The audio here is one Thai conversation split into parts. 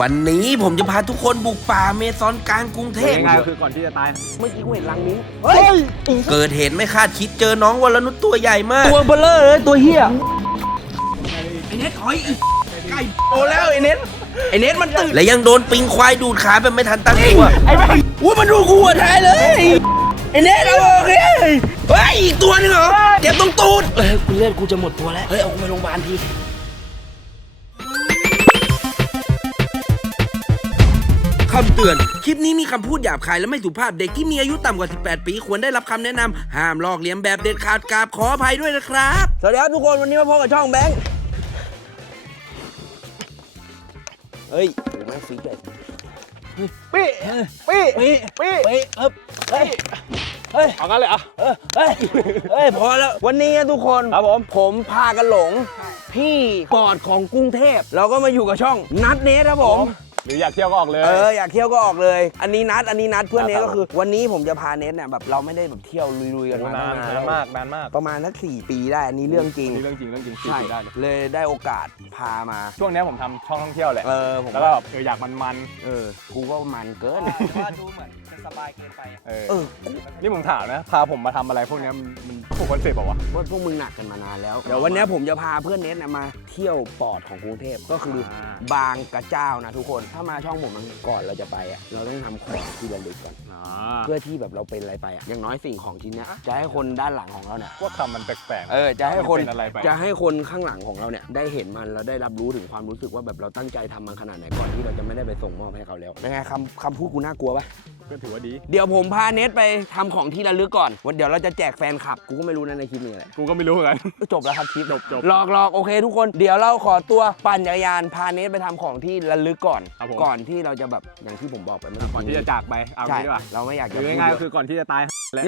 วันนี้ผมจะพาทุกคนบุกป่าเมซอนกลางกรุงเทพยังไงคือก่อนที่จะตาย เมื่อกี้กูเห็นรังนี้เฮ้ยเกิดเหตุไม่คาดคิดเจอน้องวรนุชตัวใหญ่มาก ตัวเบลเลอร์เลยตัวเฮียไอเน็ตถอยอีกใกล้โตแล้วไอ้เน็ตไอ้เน็ตมันตื่นและยังโดนปิงควายดูดขาแบบไม่ทันตั้งตัวไอ้แม่งอุ้ยมันดูกูหัวท้ายเลยไอ้เน็ตเอาโอเคเฮ้ยอีกตัวหนึงเหรอเจ็บตรงตูดเอ้ยกูเลือดกูจะหมดตัวแล้วเฮ้ยเอากูไปโรงพยาบาลทีำเตือน คลิปนี้มีคำพูดหยาบคายและไม่สุภาพเด็กที่มีอายุต่ำกว่า 18 ปี ควรได้รับคำแนะนำห้ามลอกเลียนแบบเด็ดขาดกราบขออภัยด้วยนะครับ สวัสดีครับทุกคนวันนี้มาพบกับช่องแบงค์เฮ้ยโอ้แม่งฟีดเลยปี้ปี้ปี้ปี้เฮ้ยเฮ้ยเฮ้ยเฮ้ยเอางั้นเลยเหรอะเออเฮ้ยเฮ้ยพอแล้ววันนี้นะทุกคนครับผมผมพากันหลง พี่ปอดของกรุงเทพ เราก็มาอยู่กับช่องนัดเนสครับผม หรืออยากเที่ยวก็ออกเลย เอออยากเที่ยวก็ออกเลย อันนี้นัดอันนี้นัดเพื่อนเนสครับก็คือ วันนี้ผมจะพาเนสเนี่ยแบบเราไม่ได้แบบเที่ยวลุยๆกันโอ้มานานตั้งนานมากนานมาก ประมาณสักสี่ปีได้อันนี้เรื่องจริงนี่เรื่องจริงเรื่องจริงสี่ใช่ปีได้เลยเลยได้โอกาสพามา ช่วงเนี้ยผมทำช่องท่องเที่ยวแหละเออผมแล้วก็แบบเอออยากมันเออกูก็มันเกิน ว่าดูเหมือนจะสบายเกินไปอะๆเออเออนี่ผมถามนะพาผมมาทำอะไรพวกเนี้ยมันมันถูกคอนเซ็ปต์เปล่าวะ ว่าพวกมึงหนักกันมานานแล้ว เดี๋ยววันนี้ผมจะพาเพื่อนเนสเนี่ยมาเที่ยวปอดของกรุงเทพก็คืออา บางกระเจ้านะทุกคน ถ้ามาช่องผมมันก่อนเราจะไปอะเราต้องทำของที่ระลึกก่อน อ่าเพื่อที่แบบเราเป็นอะไรไปอะอย่างน้อยสิ่งของชิ้นเนี้ยจะให้คนด้านหลังของเราเนี่ยพวกคำมันแปลกๆเออจะให้คนมัเป็นอะไรไปจะให้คนข้างหลังของเราเนี่ยได้เห็นมันแล้วได้รับรู้ถึงความรู้สึกว่าแบบเราตั้งใจทำมันขนาดไหนก่อนที่เราจะไม่ได้ไปส่งมอบให้เขาแล้วยังไงคำคำพูดกูน่ากลัวปะ ก็ถือว่าดี เดี๋ยวผมพาเนสไปทำของที่ระลึกก่อนวันเดี๋ยวเราจะแจกแฟนคลับ กูก็ไม่รู้นะในคลิปนี้อะไรกูก็ไม่รู้เหมือนกัน จบแล้วครับคลิปจบจบหลอกหลอกโอเค ทุกคนเดี๋ยวเราขอตัวปั่นจักรยานพาเนสไปทำของที่ระลึกก่อน ครับผม ก่อนที่เราจะแบบอย่างที่ผมบอกไปเมื่อก่อนที่จะจากไปเอาใช่งี้ดีกว่าเราไม่อยากหจะรือพูดง่ายๆเยก็อะคือก่อนที่จะตายแหละ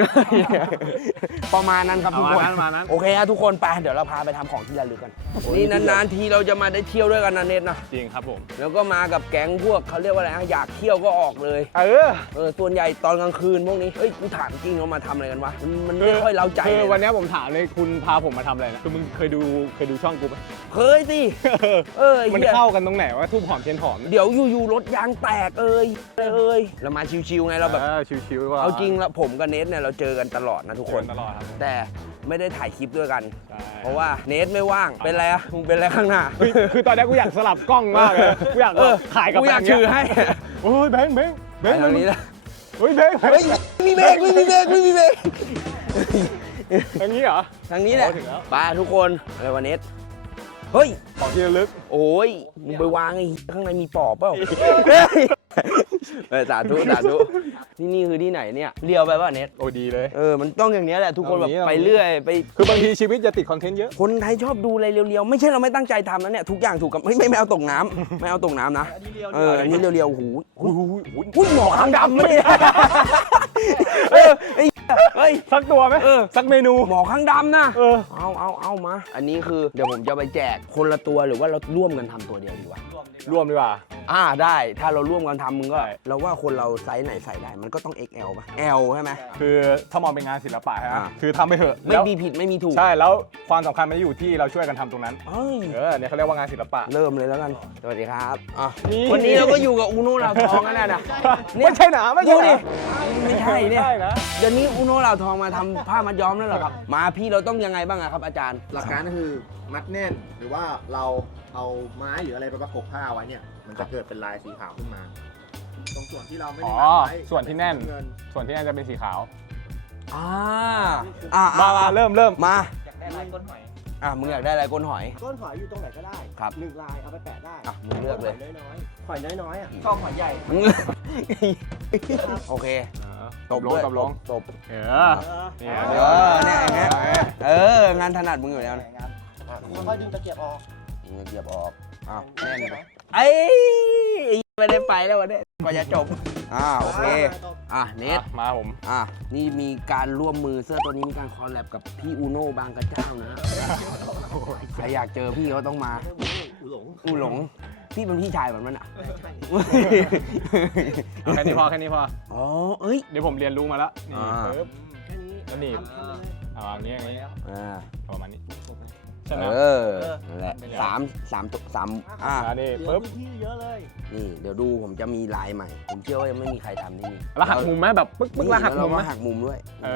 ประมาณนั้นครับทุกคนประมาณนั้นประมาณนั้น โอเคครับทุกคนไปเดี๋ยวเราพาไปทำของที่ระลึกกันนี่นานๆทีเราจะมาได้เที่ยวด้วยกันนะเนสนะจริงครับผม แล้วก็มากับแก๊งพวกเขาเรียกว่าอะไรนะอยากเที่ยวก็ออกเลย เออ เออส่วนใหญ่ตอนกลางคืนพวกนี้เฮ้ยกูถามจริงเรามาทำอะไรกันวะมันมันไม่ค่อยเล้าใจคือเลยวันนะเนี้ยผมถามเลยคุณพาผมมาทำอะไรนะคือมึงเคยดูเคยดูช่องกูปะเคยสิ เออไอ้มันเหี้ย เข้ากันตรงไหนว่าทูบหอมเทียนหอมเดี๋ยวอยู่ๆรถยางแตกเอ้ยเอ้ยเรามาชิวๆไงเราแบบ ออชิวๆว่าเอาจริงแล้วผมกับเนทเนี่ยเราเจอกันตลอดนะทุกคคนนตลอดครับ แต่ไม่ได้ถ่ายคลิปด้วยกัน ใช่ เพราะว่าเนทไม่ว่างเป็นไรอะมึงเป็นอะไรข้างหน้าเฮ้ยคือตอนเนี้ยกูอยากสลับกล้องมากเลยกูอยากเออถ่ายกับกูอยากแบบเนี้ถือให้ โอ้ยแบงค์แบงค์แบไปงค์ทางนี้นะ เฮ้ยแบงค์แบงเฮ้ยค์มีเบรกไม่มีเบรกไม่มีเบรกทางนี้เหรอ ทางนี้แหละโอ้ถึงแล้ว ไปทุกคนอะไรวะเนท เฮ้ย ของที่ระลึก โอ้ย มึงไปวางไอ้ข้างในมีปอบเปล่าเออสาธุสาธุที่นี่คือที่ไหนเนี่ยเลียวไปป่ะเน็ตโอ้ดีเลย เออมันต้องอย่างเนี้ยแหละทุกคนแบบเอาอย่างนี้ ไปเรื่อยไป คือบางทีชีวิตจะติดคอนเทนต์เยอะ คนไทยชอบดูอะไรเรียวๆ ไม่ใช่เราไม่ตั้งใจทำนะเนี่ย ทุกอย่างถูกกับไม่ไม่ไม่เอาตกน้ำ ไม่เอาตกน้ำนะอันนี้เรียวเอออันนี้เรียวๆหูอุ้ยอุ้ยอุ้ยหุ้ยหมอคางดำไม่ได้เออไอ้ เฮ้ย สักตัวไหมเออ สักเมนู หมอคางดำนะ เออ เอาเอาเอามา อันนี้คือเดี๋ยวผมจะไปแจกคนละตัวหรือว่าเราร่วมกันทำตัวเดียวดีวะรวมดีกว่า อ่าได้ ถ้าเราร่วมกันทำมึงก็ ใช่ เราว่าคนเราไซส์ไหนใส่ได้ มันก็ต้อง XL ป่ะ L ใช่ไหม คือถ้ามองเป็นงานศิลปะฮะอ่า คือทำไปเถอะไม่แล้วมีผิดไม่มีถูก ใช่ แล้วความสำคัญมันอยู่ที่เราช่วยกันทำตรงนั้นเฮ้ย เออ เนี่ยเขาเรียกว่างานศิลปะ เริ่มเลยแล้วกัน สวัสดีครับ อะ นี่ วันนี้เราก็อยู่กับอูโน่ลาวทองกันแน่นะเนี่ยไม่ใช่หนาไม่ใช่หดูดินา ไม่ใช่เนี่ยใช่นะ เดี๋ยวนี้อูโน่ลาวทองมาทำผ้ามัดย้อมแล้วเหรอครับ มาพี่เราต้องยังไงบ้างอะครับ อาจารย์ หลักการก็คือมัดแน่นหรือว่าเราเอาไม้หรืออะไรไปประกบผ้าไว้เนี่ย มันจะเกิดเป็นลายสีขาวขึ้นมา ตรงส่วนที่เราไม่อ๋ได้อมัดไว้ส่วนที่แน่นเงินส่วนที่น่าจะเป็นสีขาวอ่าอ่ามามาเริ่มเริ่ม มาอยากได้ลายก้นหอย อะมึงอยากได้อะไรก้นหอยต้นหอยอยู่ตรงไหนก็ได้ครับหนึ่งลายเอาไปแปะได้อะมึงเลือกเลย หอยน้อยๆหอยน้อยๆอะชอบหอยใหญ่ มึง โอเค ตบลงด้วยตบลง ตบเออเออเนี่ยเออเนี่ยอย่างเงี้ยเอองานถนัดมึงอยู่แล้วนะอะค่อยๆดึงตะเกียบออกมึงจะเหยียบออกอ้าวแน่นไปไอ้ไอ้ไม่ได้ไปแล้ววันนี้กว่าจะจบอ่าโอเคอะเนทอะมาผมอะนี่มีการร่วมมือเสื้อตัวนี้มีการคอลแลบกับพี่อูโน่บางกระเจ้านะใครอยากเจอพี่เขาต้องมาอูหลงอูหลง พี่เป็นพี่ชายแบบนั้นอะเอาแค่นี้พอแค่นี้พอ อ๋อเอ้ย เดี๋ยวผมเรียนรู้มาแล้วนี่อ่า ปึ๊บแค่นี้แล้วหนีบเอาอย่างนี้อย่างนี้อ่า ประมาณนี้ ใช่ไหมเออ นั่นแหละสามสามตัวสามอ่าอ่านี่ปึ๊บที่เยอะเลย นี่เดี๋ยวดูผมจะมีลายใหม่ ผมเชื่อว่ายังไม่มีใครทำที่นี่แล้วหักมุมไหมแบบปึ๊กปึ๊กแล้วหักมุมไหม เราหักมุมด้วยเอ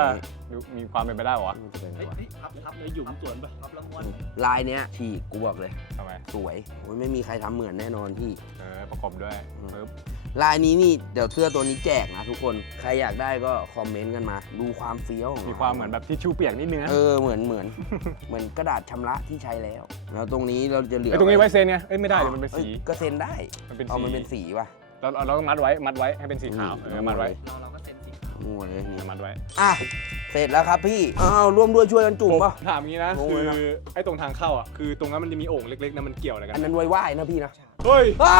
อ ดูมีความเป็นไปได้เหรอวะมันจะเป็นไงวะพับพับเลยหยุมสวนไปพับละม้วนลายเนี้ยฉีกกูบอกเลย ทำไม สวยโอ้ยไม่มีใครทำเหมือนแน่นอนพี่ เออ ประกอบด้วยปึ๊บ ลายนี้นี่เดี๋ยวเสื้อตัวนี้แจกนะทุกคน ใครอยากได้ก็คอมเมนต์กันมา ดูความเฟี้ยวของมีความเหมือนแบบที่ชู่เปียกนิดนึงนะเออเหมือนเหมือน เหมือนกระดาษชำระที่ใช้แล้ว แล้วตรงนี้เราจะเหลือไอ้ตรงนี้ไว้เซนไงเอ้ยไม่ได้เดี๋ยวมันเป็นสี อ้ยก็เซ็นได้มันเป็นเอาสีมันเป็นสีป่ะ เราเราเราต้องมัดไว้มัดไว้ให้เป็นสีขาวเออมัดไว้เราเราก็เซ็นสีขาวโง่เลยเออมัดไว้อะเสร็จแล้วครับพี่อ้าวร่วมด้วยช่วยกันจุ่มป่ะ ถามอย่างนี้นะงงคืเลยอนะ ไอ้ตรงทางเข้าอะคือตรงนั้นมันจะมีโอ่งเล็กๆนะมันเกี่ยวอะไรกัอันนนั้นไว้ไหว้นะพี่นะ เฮ้ย อ้า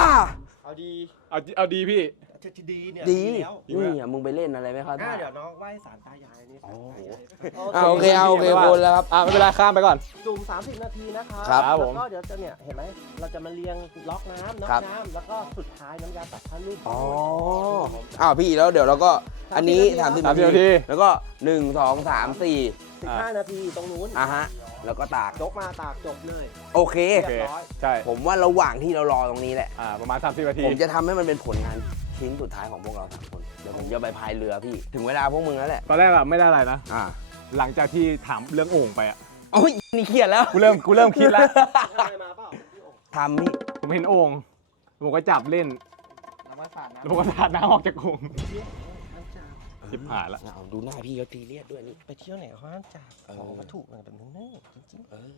เอาดีเอาเอาดีพี่ จะดีเนี่ยดีแล้วนี่อะมึงไปเล่นอะไรไหมครับอะเดี๋ยวน้องไหว้สารตายายนี่โอ้โหสารตายายอะโอเคเอาโอเคโอนแล้วครับ อะไม่เป็นไรข้ามไปก่อน จุ่ม30 นาทีนะครับครับครับแล้วผมก็เดี๋ยวจะเนี่ยเห็นไหมเราจะมาเรียงล็อกน้ำน็อกครับ น้ำแล้วก็สุดท้ายน้ำยาตัดผ้านุ่มอ๋ออ้าวพี่แล้วเดี๋ยวเราก็อันนี้ถามสิบสามสิบนาที แล้วก็หนึ่งสองสามสี่ สิบห้านาทีตรงนู้นอะฮะ แล้วก็ตาก จกมาตากจบเลยโอเคโอเค เรียบร้อย ใช่ผมว่าระหว่างที่เรารอตรงนี้แหละ อ่าประมาณ 30นาที ผมจะทำให้มันเป็นผลงานชิ้นสุดท้ายของพวกเราสามคน เดี๋ยวผมจะไปพายเรือพี่ ถึงเวลาพวกมึงแล้วแหละ ตอนแรกอะไม่ได้อะไรนะ อ่าหลังจากที่ถามเรื่องโอ่งไปอะโอ้ยนี่เครียดแล้วกูเริ่มกูเริ่มคิดแล้วอะไรมาเปล่าพี่โอ๋ทำนี่ ผมเห็นโอ่งผมก็จับเล่นน้ำมันสาดนะแล้วผมก็สาดน้ำออกจากโอ่ง ชิบหายละเอาดูหน้าพี่เขาตีเลียดด้วยนี่ ไปเที่ยวไหนเขาห้ามจับเออของวัตถุอะไรแบบนี้แน่จริงเออ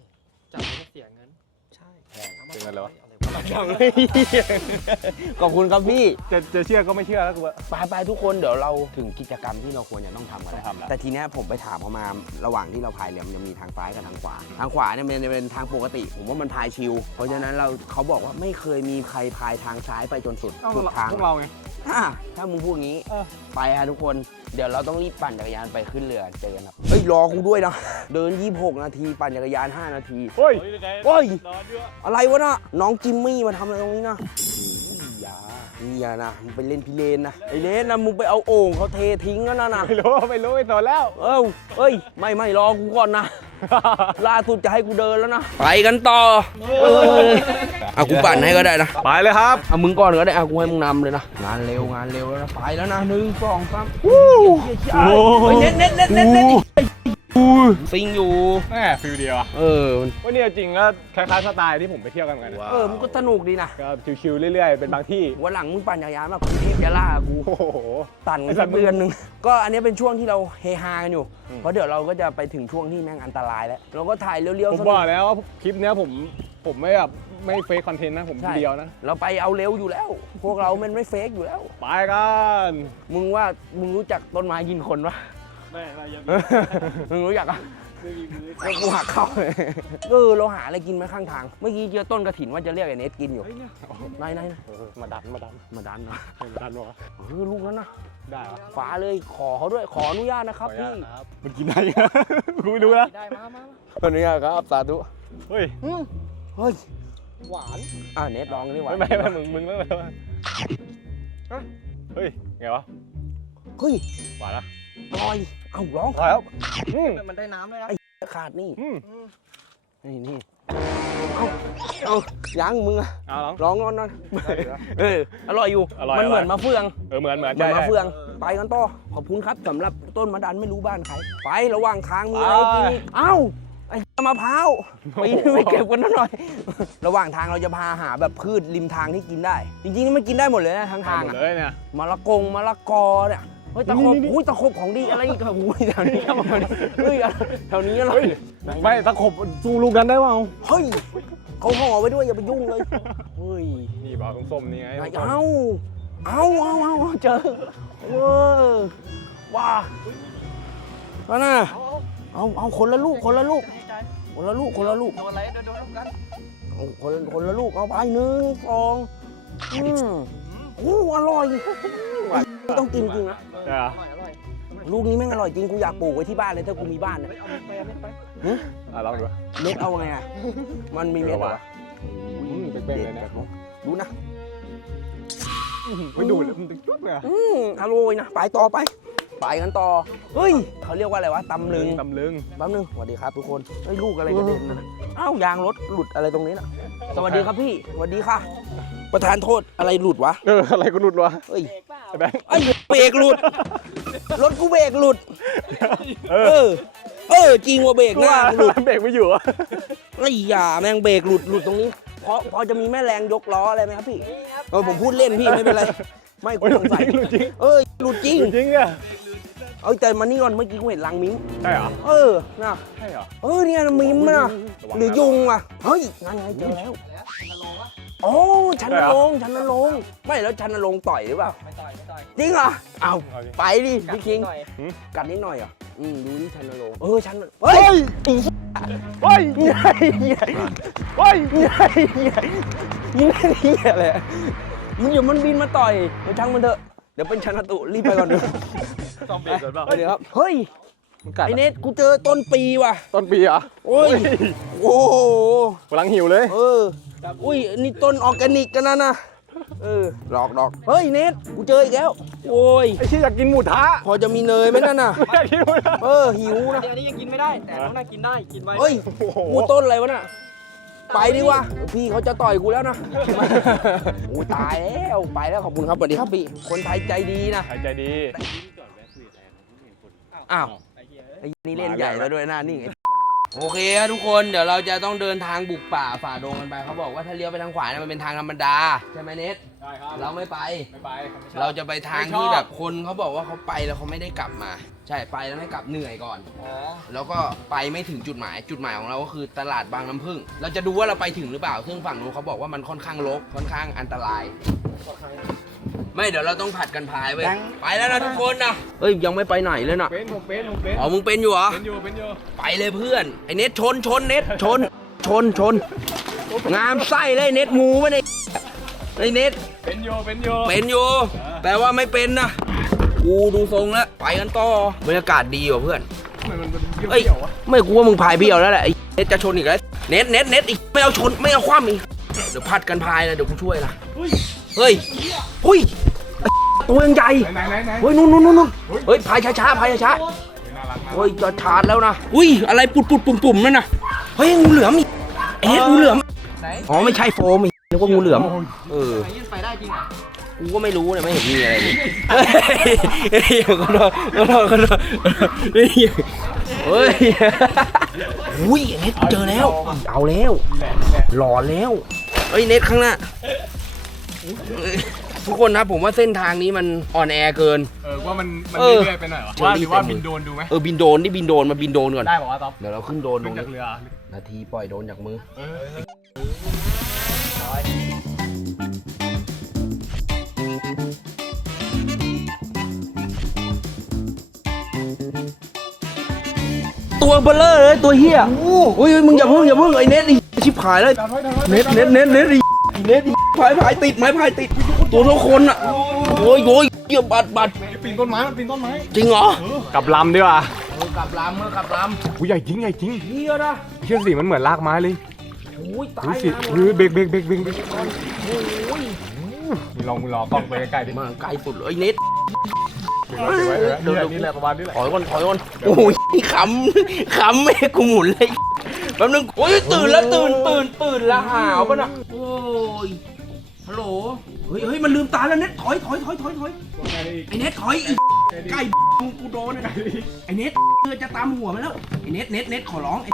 จับไม่ได้เสียเงินๆใช่เป็นไงเลยวะขอบคุณครับพี่จะจะเชื่อก็ไม่เชื่อแล้วกูว่าไปไปทุกคนเดี๋ยวเราถึงกิจกรรมที่เราควรจะต้องทำกันต้แล้องทำแล้วแต่ทีเนี้ยผมไปถามเขามาระหว่างที่เราพายเรือมันจะมีทางซ้ายกับทางขวา ทางขวาเนี่ยมันจะเป็นทางปกติ ผมว่ามันพายชิลเพราะฉะนั้นเราเขาบอกว่าไม่เคยมีใครพายทางซ้ายไปจนสุดเอ้าสุดทางพวกเราไง อะถ้ามึงพูดงี้ เออ ไปฮะทุกคน เดี๋ยวเราต้องรีบปั่นจักรยานไปขึ้นเรือเจอกันครับ เฮ้ย รอกูด้วยนะ เดิน 26 นาที ปั่นจักรยาน 5 นาที เฮ้ยโอ้ย นอนด้วยอะไรวะน่ะ น้องจิมมี่มาทำอะไรตรงนี้นะ โอ้ยอย่าอย่านะมึงไปเล่นพี่เลนนะไอเลนนะมึงไปเอาโอ่งเขาเททิ้งแล้วนะนะไม่รู้ไม่รู้ไอ้ตัวแล้ว เอ้าเอ้ย ไม่ไม่รอกูก่อนนะ ล่าสุดจะให้กูเดินแล้วนะ ไปกันต่อเอากูปั่นให้ก็ได้นะ ไปเลยครับ เอามึงก่อนก็ได้เอากูให้มึงนำเลยนะ งานเร็วงานเร็วแล้วนะไปแล้วนะหนึ่งสองสามโอ้เฮ้ยเน็ตเน็ตเน็ตเน็ตเน็ต ซิงอยู่ แม่ฟิลเดียวอะเออว่าเนี่ยจริงก็คล้ายๆสไตล์ที่ผมไปเที่ยวกันเหมือนกันนะเออมันก็สนุกดีนะก็ชิวๆเรื่อยๆ เป็นบางที่ วันหลังมึงปั่นจักรยานมากรุงเทพจะล่ากูโอ้โหตันกันไอ้สัสัตกว์ เดือนหนึ่ง ก็อันนี้เป็นช่วงที่เราเฮฮากันอยู่อืมเพราะเดี๋ยวเราก็จะไปถึงช่วงที่แม่งอันตรายแล้ว เราก็ถ่ายเรียวผๆมสบนุอกกแล้วว่าคลิปเนี้ยผมผมไม่แบบไม่เฟคคอนเทนต์นะผมใช่เดียวนะ เราไปเอาเร็วอยู่แล้ว พวกเรามันไม่เฟกอยู่แล้ว ไปกัน มึงว่ามึงรู้จักต้นไม้กินคนปะ ไม่เรายังมึงรู้จักอะไม่มีมือก็กูหักเข้าเลยเออเราหาอะไรกินไหมข้างทาง เมื่อกี้เจอต้นกระถินว่าจะเรียกไอ้เนทกินอยู่เฮ้ยเนี่ยไหนไหนไหนเออมาดันมาดันมาดันนะมาดันวะเออลูกนั้นนะได้เหรอฝาเลยขอเขาด้วยขออนุญาตนะครับขออพี่นุญาตครับมันกินได้ไงกูไม่รู้นะได้มามาขออนุญาตครับสาธุเฮ้ยเฮ้ยหวานอ่าเนทลองนี่หว่าไม่ไม่ไม่มึงมึงไม่ไม่ไม่เฮ้ยไงวะเฮ้ยหวานละอร่อย เอ้าร้องพอแล้วอืมมันได้น้ำด้วยนะขาดนี่อืมนี่นี่เอาเอายังมึงอะเอาลองร้องนอนนอนเอออร่อยอยู่อร่อยมันเหมือนอร่อยมะเฟืองเออเหมือนเหมือนเหมือนใช่มะใช่เฟือง ไปกันต่อขอบคุณครับสำหรับต้นมะดันไม่รู้บ้านใครไประหว่างทางมีอะไรกินอีกเอ้าไอ้มะพร้าวไปไปเก็บกันหน่อย ระหว่างทางเราจะพาหาแบบพืชริมทางที่กินได้ จริงๆนี่มันกินได้หมดเลยนะทั้งทางหมดอะเลยเนี่ยมะละกงมะละกอเนี่ย เฮ้ยตะขบอุ้ยตะขบของดีอะไรอีกครับอุ้ยแถวนี้แถวนี้เฮ้ยแถวนี้อร่อยไม่ตะขบสู้ลูกนั้นได้เปล่าเฮ้ยเขาห่อไว้ด้วยอย่าไปยุ่งเลยเฮ้ยนี่เปล่าส้มๆนี่ไงเอาเอาเอาเอาเอาเจอเออว้าแล้วนะเอาเอาคนละลูกคนละลูกดีใจคนละลูกคนละลูกโดนอะไรโดนโดนลูกกันเอาคนละคนละลูกเอาไปหนึ่งสองอืมอู้อร่อย ต้องกินจริงนะใช่เหรออร่อยอร่อยลูกนี้แม่งอร่อยจริงกูอยากปลูกไว้ที่บ้านเลยถ้ากูมีบ้านเนี่ยเฮ้ยเอาเม็ดไปเอาเม็ดไปอะลองดูเม็ดเอาไงอะมันมีเม็ดเหรออืมเป๊ะๆเลยนะดูนะไปดูดเลยมันตึ๊กๆเลยอะ อืมอร่อยนะไปต่อไป ไปไปกันต่อ เฮ้ย เขาเรียกว่าอะไรวะตำลึงตำลึงแป๊บนึงสวัสดีครับทุกคนเฮ้ยลูกอะไรกระเด็นนะเอ้ายางรถหลุดอะไรตรงนี้น่ะ สวัสดีครับพี่ สวัสดีค่ะ ประธานโทษอะไรหลุดวะ เอออะไรก็หลุดวะเฮ้ยไอ้แบงค์ไอ้เบรกหลุด รถกูเบรกหลุดเอเอออ เออจริงว่าเบรกหน้าหลุดเบรกไม่อยู่อะไอ้ยาแม่งเบรกหลุดหลุดตรงนี้พอพอจะมีแม่แรงยกล้ออะไรไหมครับพี่ เออผมพูดเล่นพี่ไม่เป็นไร ไม่กูโอ้ยหสลุงดสัจยริงหลุดจริงเออหลุดจริงหลุดจริงอะ เอ้ยแต่มานี่ก่อนเมื่อกี้กูเห็นรังมิ้ม ใช่เหรอ เออน่ะใช่เหรอ เออเนี่ยมิ้มนะระวังนะ หรือยุงอะ เฮ้ยนั่นไงเจอแล้วโอ้ชันนรงค์ชันนรงค์ไม่แล้วชันนรงค์ต่อยหรือเปล่าไม่ต่อยไม่ต่อยจริงเหรอเอาเอาดิ ไปดิพี่คิงหน่อยกัดนิดหน่อยเหรอะอืมดูที่ชันนรงค์เออชันเฮ้ยไอ้เฮ้ยเหี้ยไอ้เหี้ยเฮ้ยเหี้ยไอ้เหี้ยมึงเล่นเหี้ยอะไรอะมึงอย่ามันบินมาต่อยเดี๋ยวช่างมันเถอะเดี๋ยวเป็นชันตุรีบไปก่อนเถอะ ต้องเบรกก่อนเปล่าไปเดี๋ยวครับ เฮ้ยมันกัดไอเนทกูเจอต้นปีว่ะ ต้นปีเหรอโอ้ย โอ้โหกำลังหิวเลย เอออุ้ย นี่ต้นออร์แกนิกกันนะนะเออ ดอกดอกเฮ้ยเนทกูเจออีกแล้ว โอ้ย ไอ้ที่อยากกินหมูทะพอจะมีเนยไหมนั่นน่ะไม่อยากกินหมูทะเออ หิวนะ อันนี้ยังกินไม่ได้ แต่น้องน่ากินได้ กินไว้ เฮ้ยโอ้โหกูต้นอะไรวะน่ะ ไปดีกว่าพี่เขาจะต่อยกูแล้วนะโอ้ยตายแล้ว ไปแล้วขอบคุณครับสวัสดีครับพี่ คนไทยใจดีนะหายใจดี อ้าวไอ้เหี้ยไอ้นี่เล่นใหญ่แล้วด้วยหน้านี่ไงโอเคครับทุกคนเดี๋ยวเราจะต้องเดินทางบุกป่าฝ่าดงกันไปเขาบอกว่าถ้าเลี้ยวไปทางขวาเนี่ยมันเป็นทางธรรมดาใช่ไหมเนทได้ครับ เราไม่ไป ไม่ไปไม่ชอบ เราจะไปทางไม่ชอบที่แบบคนเขาบอกว่าเขาไปแล้วเขาไม่ได้กลับมา ใช่ไปแล้วไม่กลับเหนื่อยก่อน อ๋อ แล้วก็ไปไม่ถึงจุดหมาย จุดหมายของเราก็คือตลาดบางน้ำพึ่งเราจะดูว่าเราไปถึงหรือเปล่า ซึ่งฝั่งนู้นเขาบอกว่ามันค่อนข้างรกค่อนข้างอันตราย ไม่เดี๋ยวเราต้องผัดกันพายเว้ยไปแล้วนะทุกคนนะเฮ้ยยังไม่ไปไหนเลยนะเป็นผมเป็นผมเป็นอ๋อมึงเป็นอยู่เหรอเป็นอยู่เป็นอยู่ไปเลยเพื่อนไอเน็ตชนชนเน็ตชนชนชน งามไส้เลยเน็ตงูวะเนี่ยไอเน็ตเป็นอยู่เป็นอยู่เป็นอยู่แต่ว่าไม่เป็นนะกูดูทรงแล้วไปกันต่อบรรยากาศดีว่ะเพื่อนมันมันมันเปเอ้ยรี้ยวๆวะไม่กูว่ามึงพายเบี้ยวแล้วแหละไอ้เน็ตจะชนอีกแล้วเน็ตเน็ตเน็ตอีกไม่เอาชนไม่เอาคว่ำอีกเดี๋ยวพัดกันพายนะเดี๋ยวกูช่วยนะ เฮ้ยหุ้ยไอ้ตัวยังใหญ่ไหนไหนไหนเฮ้ยนู่นนู่นนู่นนู่นเฮ้ยพายช้าๆพายช้าๆน่ารักมากเฮ้ยจะชาร์จแล้วนะอุ้ยอะไรปุดปุดปุ่มปุ่มนั่นน่ะเฮ้ยงูเหลือมอีกไอ้เน็ตงูเหลือมไหนอ๋อไม่ใช่โฟมอีกนึกว่างูเหลือมเออไหนยื่นไปได้จริงเหรอกูก็ไม่รู้เนี่ยไม่เห็นมีอะไรเลยเฮ้ยขอโทษขอโทษขอโทษเฮ้ยเฮ้ยอุ้ยไอ้เน็ตเจอแล้ว เอาแล้วหล่อแล้วเฮ้ยเน็ตข้างหน้า ทุกคนนะผมว่าเส้นทางนี้มันอ่อนแอเกิน เออว่ามันมันเออ เรื่อยๆไปหน่อยวะเชอรี่ว่าหรือว่าเต็มมือบินโดรนดูไหมเออบินโดรนนี่บินโดรนมาบินโดรนก่อนได้บอกว่าต๊อปเดี๋ยวเราขึ้นโดรนตขึ้รนงจากนี้เรือนาทีปล่อยโดรนจากมือ เออตัวเบลเลอร์เลยตัวเฮียโอ้ยมึงอย่าเพิ่งอย่าเพิ่งไอ้เน็ตไอ้ชิบหายเลยดันไว้ดันไว้เน็ตเน็ตเน็ตเน็ตไอ้เน็ตไอ้ พายพายติดไม้พายติด ตัวเท่าคนอะโอ้ยโอ้ยเกี่ยวบัดบัดปีนต้นไม้มันปีนต้นไม้จริงเหรอกับลำดีกว่าเออกลับลำเมื่อกลับลอุ้ยใหญ่จริงใหญ่จริงำเฮียนะเชื่อสีมันเหมือนรากไม้เลยโอ้ยตาอุ้ยยสินะเฮ้ยเบรกเบรกเบรกเบรกเบรกมึงลองมึงรอกล้องไปใกล้ๆดิมาไกลสุดเลยไอ้เน็ตเดี๋ยวนี่แหละประมาณนี้แหละถอยก่อนถอยก่อนโอ้ยขำขำไม่ให้กูหมุนเลยแป๊บนึงโอ้ยตื่นแล้วตื่นตื่นตื่นละหาวป่ะน่ะโอ้ย ฮัลโหล เฮ้ยเฮ้ยมันลืมตาแล้วเน็ตถอยถอยถอยถอยถอยไอ้เน็ตถอยไอ้ใกล้มึงกูโดนไอ้ไอ้เน็ตเออจะตามหัวมันแล้วไอ้เน็ตเน็ตเน็ตขอร้องไอ้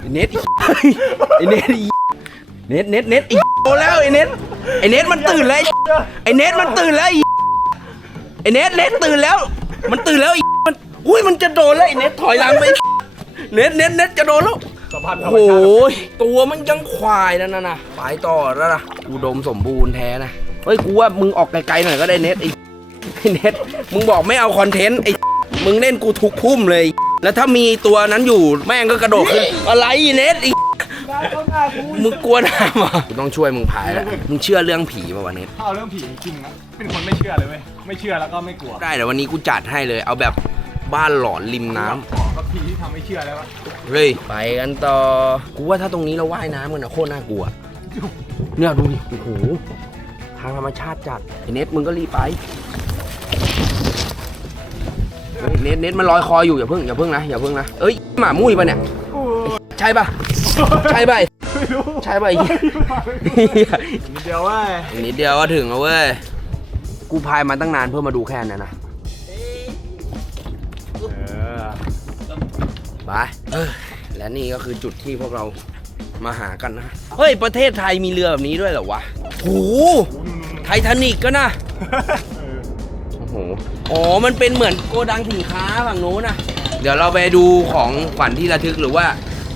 ไอ้เน็ตไอ้เน็ตไอ้เน็ตเน็ตเน็ตไอ้โดนแล้วไอ้เน็ตไอ้เน็ตมันตื่นแล้วไอ้เน็ตมันตื่นแล้วไอ้ไอ้เน็ตเน็ตตื่นแล้ว มันตื่นแล้วไอ้มันอุ้ยมันจะโดนแล้วไอ้เน็ตถอยหลังไปเน็ตเน็ตเน็ตจะโดนแล้ว สัมพันธ์ธรโอ้รมโหชาติตัวมันยังควายแล้วนะนะไปต่อแล้วนะอุดมสมบูรณ์แท้นะเฮ้ยกูว่ามึงออกไกลๆหน่อยก็ได้เน็ตไอ้ไอ้เน็ตมึงบอกไม่เอาคอนเทนต์ไอ้มึงเล่นกูทุกพุ่มเลย แล้วถ้ามีตัวนั้นอยู่แม่งก็กระโดดขึ้นอะไรเน็ตไอ้มึงกลัวน้ำเหรอะกูต้องช่วยมึงพายแล้วมึงเชื่อเรื่องผีป่าวะเน็ตถ้าเอาเรื่องผีจริงๆนะเป็นคนไม่เชื่อเลยเว้ยไม่เชื่อแล้วก็ไม่กลัวได้เดี๋ยววันนี้กูจัดให้เลย เอาแบบบ้านหลอนริมน้ำ ขอสักทีที่ทำให้เชื่อแล้ววะเฮ้ยไปกันต่อ กูว่าถ้าตรงนี้เราว่ายน้ำกันนะโคตรน่ากลัว เนี่ยดูดิ โอ้โห ทางธรรมชาติจัดไอเน็ตมึงก็รีบไปเฮ้ยเน็ตเน็ตมันลอยคออยู่อย่าเพิ่งอย่าเพิ่งนะอย่าเพิ่งนะเอ้ยหมามุ้ยปะเนี่ยใช่ปะใช่ปะใช่ปะไอ้เหี้ยเดี๋ยวว่าอีกนิดเดียวก็ถึงแล้วเว้ย กูพายมาตั้งนานเพื่อมาดูแค่นั้นนะ ไปเออและนี่ก็คือจุดที่พวกเรามาหากันนะ เฮ้ย ประเทศไทยมีเรือแบบนี้ด้วยเหรอวะโหไททานิกก็นะโอ้โหอ๋อ มันเป็นเหมือนโกดังสินค้าฝั่งนู้นนะเดี๋ยวเราไปดูของขวัญที่ระทึกหรือว่า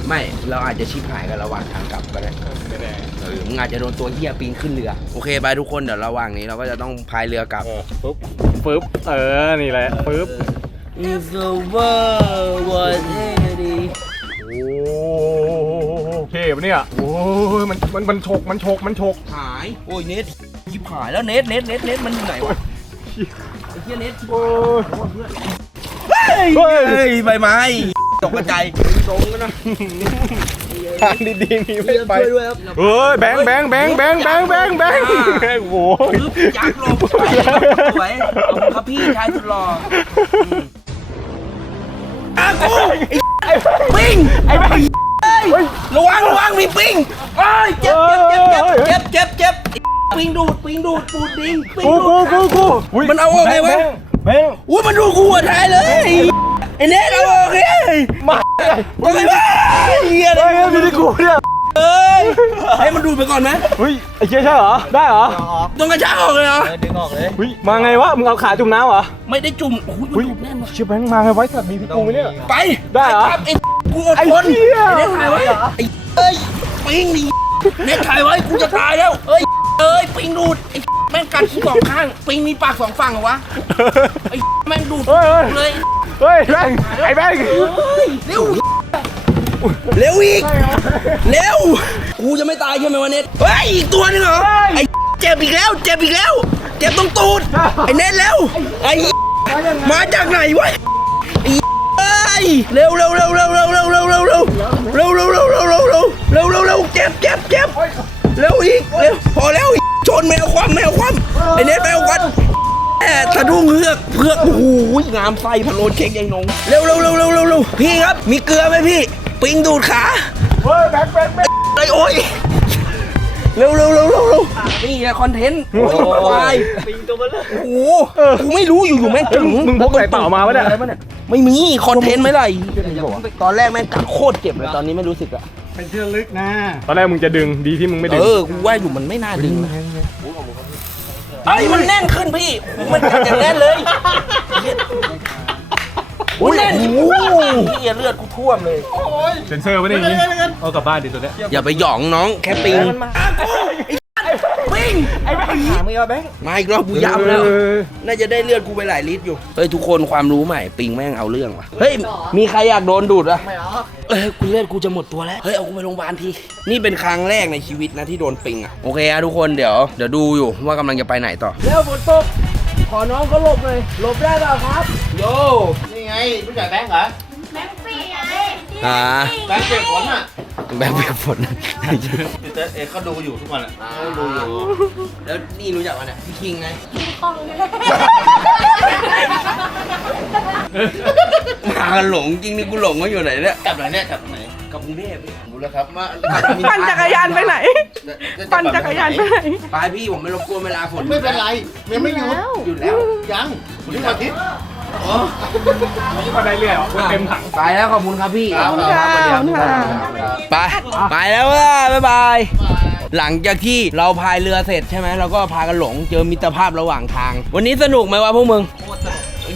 ไม่เราอาจจะชิบหายกันระหว่างทางกลับก็ได้ไม่แน่เออมึงอาจจะโดนตัวเฮียปีนขึ้นเรือ โอเคไปทุกคนเดี๋ยวระหว่างนี้เราก็จะต้องพายเรือกลับเออปึ๊บปึ๊บเออ นี่แหละปึ๊บ If the world was ready โอ้เท่ปะเนี่ยโอ้ยมันมันมันฉกมันฉกมันฉกหาย โอ้ยเน็ตยิบหายแล้วเน็ตเน็ตเน็ตเน็ตมันอยู่ไหนวะไอ้เหี้ยเน็ตโอ้ย เฮ้ยเฮ้ยเฮ้ยใบไม้ตกกระจายตรงกันนะทางดีๆมีไม่ไปช่วยด้วยครับเฮ้ยแบงค์แบงค์แบงค์แบงค์แบงค์แบงค์แบงค์โอ้โหปึ๊บยักษ์ลงสวยสวยขอบคุณครับพี่ชายสุดหล่ออืม อากูไอ้ปิ้งไอ้แม่งเฮ้ยระวังระวังมีปิ้งเอ้ยเจ็บเจ็บเจ็บเจ็บเจ็บเจ็บเจ็บไอ้ปิ้งดูดปิ้งดูดปูดดิงปิ้งกูดูกูดกูกูมันเอาออกไงวะแบงค์อุ้ยมันดูกูหัวท้ายเลย ไอ้เน็ตเอาออกเลยมาเอาไงวะเฮียเลเฮ้ยยมีที่กูเนี่ย เอ้ยให้มันดูดไปก่อนไหมเฮ้ยไอ้เจ๊ใช่เหรอ ได้เหรอต้องกระชากออกเลยเหรอดึงออกเลยเฮ้ยมาไงวะ มึงเอาขาจุ่มน้ำเหรอไม่ได้จุ่มโอ้ยมันเฮ้ยดูดแน่นว่ะเชี่ยแบงค์มาไงไว้สัตว์มีที่กูไหมเนี่ย ไปได้เหรอครับไอ้กูอดไอ้ทนเหี้ย ไอ้เน็ตถ่ายไว้ไอ้เอ้ยปิงดิเน็ตถ่ายไว้กูจะตายแล้วเอ้ยเอ้ยปิงดูดไอ้แม่งกัดกูสองข้างปิงมีปากสองฝั่งเหรอวะไอ้แม่งดูดเฮ้ยเฮ้ยเลยเฮ้ยแบงค์ไอ้แบงค์เร็ว เร็วอีก เร็ว กูจะไม่ตายใช่ไหมวะเน็ตเฮ้ย อีกตัวหนึงเหรอ ไอ้เจ็บอีกแล้ว เจ็บอีกแล้ว เจ็บตรงตูด ไอ้เน็ตเร็วไอ้ มาจากไหนวะไอ้เอ้ยเร็วเร็วเร็วเร็วเร็วเร็วเร็วเร็วเร็วเร็วเร็วเร็วเร็วเร็วเร็วเร็วเร็วเร็วเจ็บเจ็บเจ็บเร็วอีกเร็วพอแล้วชนแมวคว่ำแมวคว่ำไอ้เน็ตแมวคว่ำแอบสะดุ้งเฮือกเพือกโอ้โหงามไส้พะโลนเค้กยังนงเร็วเร็วเร็วเร็วเร็วเร็วพี่ครับ มีเกลือไหมพี่ ปิงดูดขาเฮ้ยแบงค์แบงค์แบงค์ไอ้โอ้ยเร็วเร็วเร็วเร็วเร็วนี่แหละคอนเทนต์โอ้ยปิงตัวเบลอโอ้โหกูไม่รู้อยู่ๆแม่งถึงมึงพกอะไรเปล่ามาวะเนี่ยไม่มีคอนเทนต์ไหมล่ะตอนแรกแม่งกัดโคตรเจ็บเลยตอนนี้ไม่รู้สึกอะตอนแรกมึงจะดึงดีที่มึงไม่ดึงเออกูว่าอยู่มันไม่น่าดึงนะไอ้ยมันแน่นขึ้นพี่ มันกัดอย่างแน่นเลยโอ้ยแน่นโอ้ยเลือดกูท่วมเลยเซนเซอร์ไว้ได้อย่างงี้เอากลับบ้านดิตัวเนี้ยอย่าไปหยองน้องแค่ปิงปิงไอ้แบงค์หาไม่เอาแบงค์มาอีกรอบกูย้ำแล้ว น่าจะได้เลือดกูไปหลายลิตรอยู่ เฮ้ยทุกคนความรู้ใหม่ปิงแม่งเอาเรื่องว่ะ เฮ้ยมีใครอยากโดนดูดอะไม่เอาเอ้ยกูเลือดกูจะหมดตัวแล้ว เฮ้ยเอากูไปโรงพยาบาลที นี่เป็นครั้งแรกในชีวิตนะที่โดนปิงอะ โอเคอะทุกคนเดี๋ยวเดี๋ยวดูอยู่ว่ากำลังจะไปไหนต่อ แล้วฝนตก ขอน้องเขาหลบเลยหลบได้เปล่าครับ โย นี่ไงรู้จักแบงค์เหรอ แบงค์ปีไงอ่าแบงค์เก็บผลอะแบบแบบฝนแต่เอเขาดูอยู่ทุกวันอะเขาดูอยู่ แล้วนี่รู้จักวะเนี่ยพี่คิงไงคองเลยมากันหลงจริงนี่กูหลงว่าอยู่ไหนเนี่ยจับไหนเนี่ยจับไหน กับกรุงเทพพี่รู้แล้วครับมาปั่นจักรยานไปไหนปั่นจักรยานไปไหน ไปพี่ผมไม่รบกวนเวลาฝนไม่เป็นไรยังไม่หยุดหยุดแล้วยังวันนี้วันอาทิตย์ก็ได้เรื่อยเหรอเต็มถังไปแล้วขอบคุณครับพี่ครับขอบคุณค่ะสวัสดีขอบคุณค่ะไปไปแล้วเว้ยบ๊ายบายหลังจากที่เราพายเรือเสร็จใช่ไหมเราก็พากันหลงเจอมิตรภาพระหว่างทาง วันนี้สนุกไหมวะพวกมึง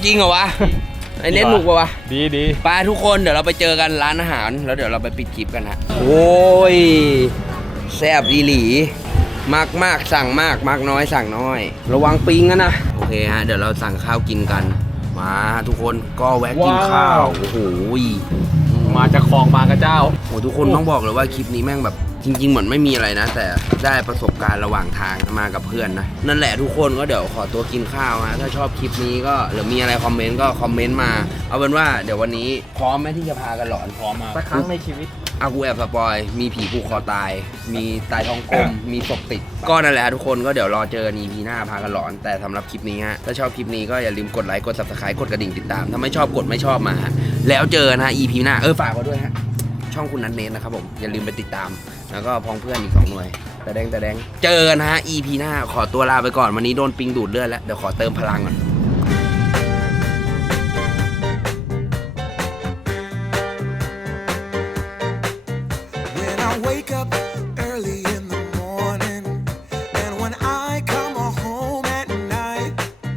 จริงเหรอวะ ไอเน็ตหนุกปะวะดีดีไปทุกคนเดี๋ยวเราไปเจอกันร้านอาหาร แล้วเดี๋ยวเราไปปิดคลิปกันฮะโอ้ยแซ่บอีหลี มากมากสั่งมากมากน้อยสั่งน้อย ระวังปิงนะนะโอเคฮะเดี๋ยวเราสั่งข้าวกินกัน มาทุกคนก็แวะกินข้าวโอ้โหมาจากคลองบางกระเจ้าโอ้ทุกคนต้องบอกเลยว่าคลิปนี้แม่งแบบ จริง ๆ เหมือนไม่มีอะไรนะ แต่ได้ประสบการณ์ระหว่างทางมากับเพื่อนนะ นั่นแหละทุกคนก็เดี๋ยวขอตัวกินข้าวฮะถ้าชอบคลิปนี้ก็หรือมีอะไรคอมเมนต์ก็คอมเมนต์มา เอาเป็นว่าเดี๋ยววันนี้พร้อมไหมที่จะพากันหลอนพร้อมมาสักครั้งในชีวิต อากูแอบสปอย มีผีผูกคอตาย มีตายท้องกลม มีศพติด ก็นั่นแหละฮะทุกคนก็เดี๋ยวรอเจอกัน EP หน้าพากันหลอน แต่สำหรับคลิปนี้ฮะ ถ้าชอบคลิปนี้ก็อย่าลืมกดไลค์กด subscribe กดกระดิ่งติดตาม ถ้าไม่ชอบกดไม่ชอบมาฮะแล้วเจอกันฮะ EP หน้า เออฝากไว้ด้วยฮะ ช่องคุณนัทเนสนะครับผม อย่าลืมไปติดตาม แล้วก็พ้องเพื่อนอีกสองหน่วย แต่แดงแต่แดง เจอกันนะฮะ EP หน้าขอตัวลาไปก่อนวันนี้โดนปิงดูดเลือดแล้ว เดี๋ยวขอเติมพลังก่อน